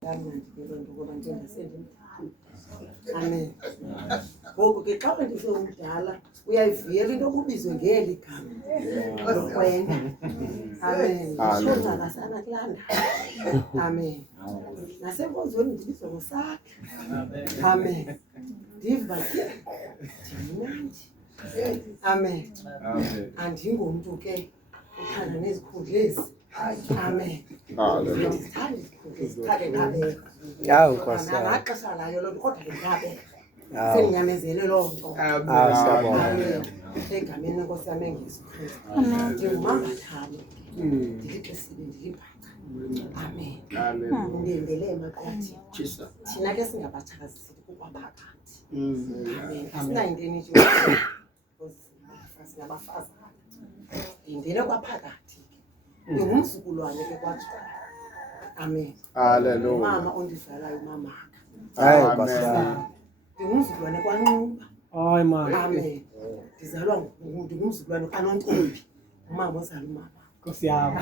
kamnandi ke loo nto ngoba njengasendimdala. Amen. Ngoku ke xa bendisomdala uyayivuyela into okubizwe ngeli gama lokwenda. Amen. Shonxakasana kulanda. Amen. Nasenkonzweni ndibizwa ngosakhe. Amen. Ndiva ke ndimnandi. Amen. Andingomntu ke uthanda nezikhundlezi. Amen. Ndithanda izikhundlezi qale ngabeka. Namaxesha layo loo nto kodwa ke ngabeka. Sendinyamezele loo nto. Egameni lenkosi yam engeyesu Kristu. Ndingumambathane. Ndilixesile ndilibhaca. Amen. Ndendele emaqathini. Thina ke singabatshakazi sithi kukwaphakathi. Amen. Asinayo into enithi singabafazana. Ndindele kwaphakathi. Ndingumzukulwane ke kwaJobe. Amen. Hallelujah. Umama ondizalayo umamaka. Amen. Ndingumzukulwane kwaNcuba. Hayi man. Amen. Ndingumzukulwane kaNontombi. Umama ozala umama. Nkosi yami.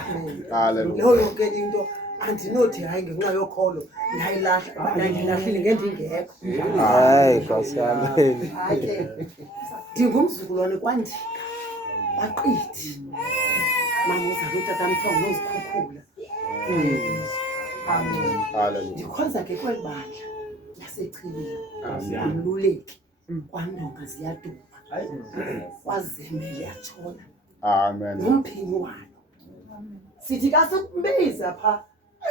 Hallelujah. Leyo ke into andinothi hayi ngenxa yokholo ndayilahla ndayilahlile ngendingekho. Hayi Nkosi yami. Hayi ke ndingumzukulwane kwaNdika. Waqithi. Mama uzala utata mthongo nozikhukhula. Amen. Hallelujah. Ndikhonza ke kweli bandla lasechibini. Amluleki. Kwandonga ziyaduba. Kwazembe yatshona. Amen. Nomphini walo. Sithi kasimbiza pha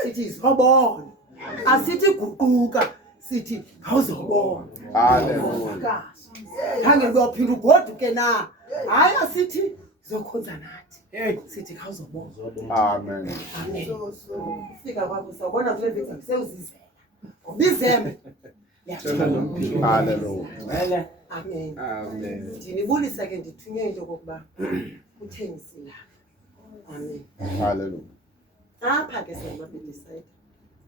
sithi izobona. Asithi guquka sithi awuzobona. Hallelujah. Khange kuyophinda ugoduke na. Hayi asithi zokhonza nathi. Sithi khawuzobona. Amen. Amen. Ufika kwakho sawubona kule veki ngisewuzizela. Ngobizeme. Hallelujah. Amen. Amen. Ndinibulisa ke ndithunywe into kokuba uthengisi la. Amen. Hallelujah. Apha ke siyamabhidisayida.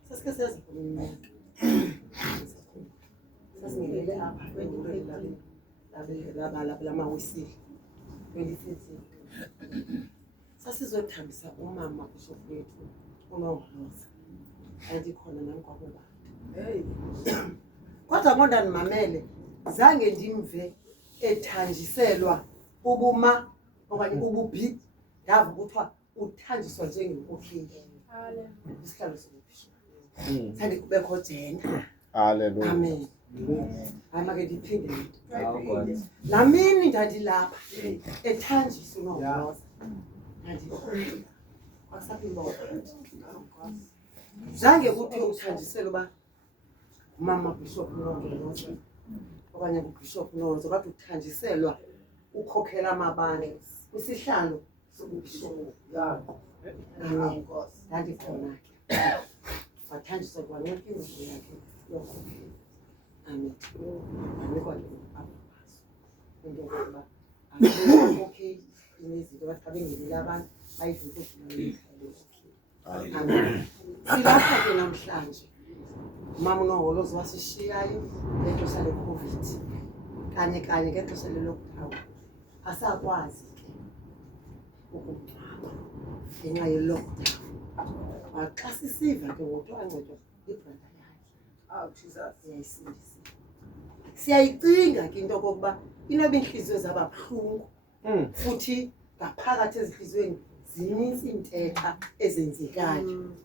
Sasike seza kuminyaka. Sasingele apha kwendule lamawisile. 2013. Sasizothambisa umama kushofu wethu uNongoloza. Andikhona nami kwakuba. Kodwa ngoba ndimamele zange ndimve ethanjiselwa ubuma okanye ububhi ndava kuthiwa uthanjiswa njengenkokheli. Hallelujah. Isihlalo sobishop. Sande kubekho jenda. Hallelujah. Amen. Amake ndiphinde. Lamini ndandilapha ethanjiswa uNongoloza. Ndandikho. Akusaphiwa. Zange kuthiwe uthanjisela uba mama bishop uNongoloza okanye ubishop uNongoloza kodwa uthanjiselwa ukhokhela amabandla isihlalo sobishop. Amen. Ndandikhona ke. Wathanjiswa kwanonke indlu yakhe yokhokhela. Amen. Anikwa ke abafazi. Into yokuba akukhokheli inezinto bathi ngelile abantu bayivile ukuthi amen. Silapha ke namhlanje. Mama uNongoloza wasishiyayo ngexesha le-COVID. Kanye ngexesha le-lockdown. Asakwazi ke ukungcwaba ngenxa ye-lockdown. Xa sisiva ke ngoku ancedwa ibrother yakhe. Jesus. Siyayisindisa. Siyayicinga ke into kokuba inoba inhliziyo zababuhlungu. Futhi ngaphakathi ezinhliziyweni zininzi intetha ezenzekayo.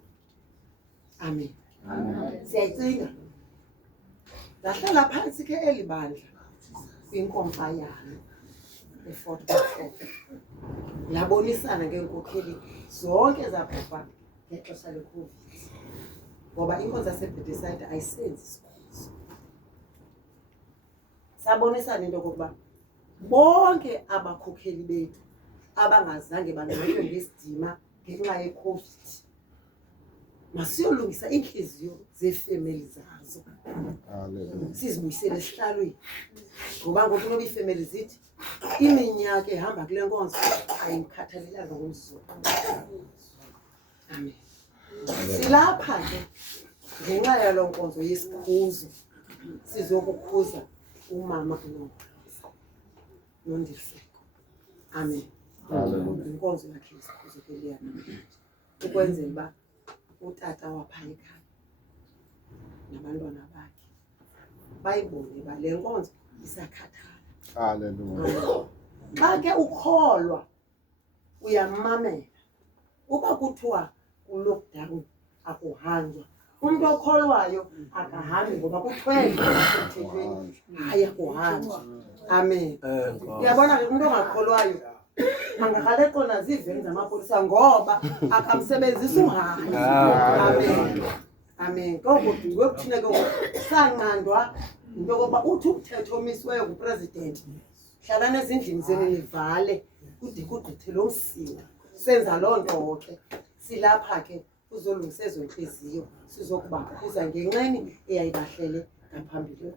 Amen. Siyayicinga. Ngahlala phansi ke elibandla kwinkomfa yalo eFort Beaufort. Labonisana ngenkokheli zonke zabhubha ngexesha le-COVID. Ngoba inkonzo yasebhidisayida ayisenzi isikhozi. Sabonisana into yokuba bonke abakhokheli bethu abangazange bancedwe ngesidima ngenxa ye-COVID masiyolungisa inhliziyo zeefemeli zazo. Hallelujah. Sizibuyisele esihlalweni. Ngoba ngoku noba iifemeli zithi iminyaka ehamba kule nkonzo ayimkhathalelanga ngomzulu. Amen. Silapha ke ngenxa yaloo nkonzo yesikhuzo sizokukhuza umama uNongoloza noNdiseko. Amen. Inkonzo yakhe yesikhuzo ke leyana ukwenzela uba utata wapha ekhaya nabantwana bakhe bayibone bale nkonzo isakhathala. Hallelujah. Xa ke ukholwa uyamamela. Uba kuthiwa ku-lockdown akuhanjwa, umntu okholwayo akahambi ngoba kuthwele emthethweni, hayi akuhanjwa. Amen. Uyabona ke umuntu ongakholwayo angakaleqo naziveni zamapolisa ngoba akamsebenzisi uhayi. Amen. Amen. Ngoko kuthina ke sanqandwa into yokuba uthi umthetho omisiweyo ngupresident hlalani ezindlini zenu nivale kude kugqithe lo msiwa. Senza loo nto ke silapha ke kuzolungisa ezo ntliziyo sizokubakhuthaza ngenxeni eyayibahlele ngaphambili.